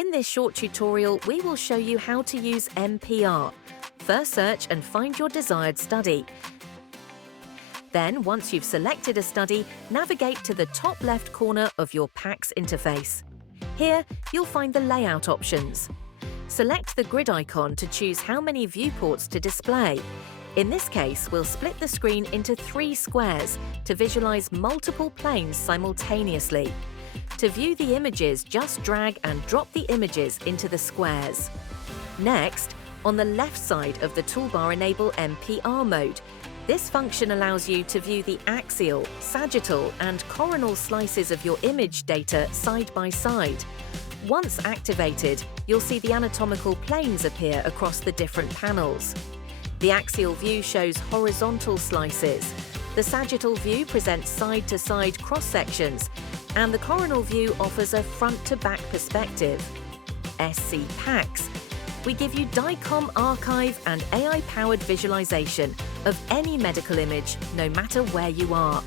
In this short tutorial, we will show you how to use MPR. First search and find your desired study. Then, once you've selected a study, navigate to the top left corner of your PACS interface. Here, you'll find the layout options. Select the grid icon to choose how many viewports to display. In this case, we'll split the screen into 3 squares to visualize multiple planes simultaneously. To view the images, just drag and drop the images into the squares. Next, on the left side of the toolbar, enable MPR mode. This function allows you to view the axial, sagittal and coronal slices of your image data side by side. Once activated, you'll see the anatomical planes appear across the different panels. The axial view shows horizontal slices. The sagittal view presents side-to-side cross-sections, and the coronal view offers a front-to-back perspective. SC PACS. We give you DICOM archive and AI-powered visualization of any medical image, no matter where you are.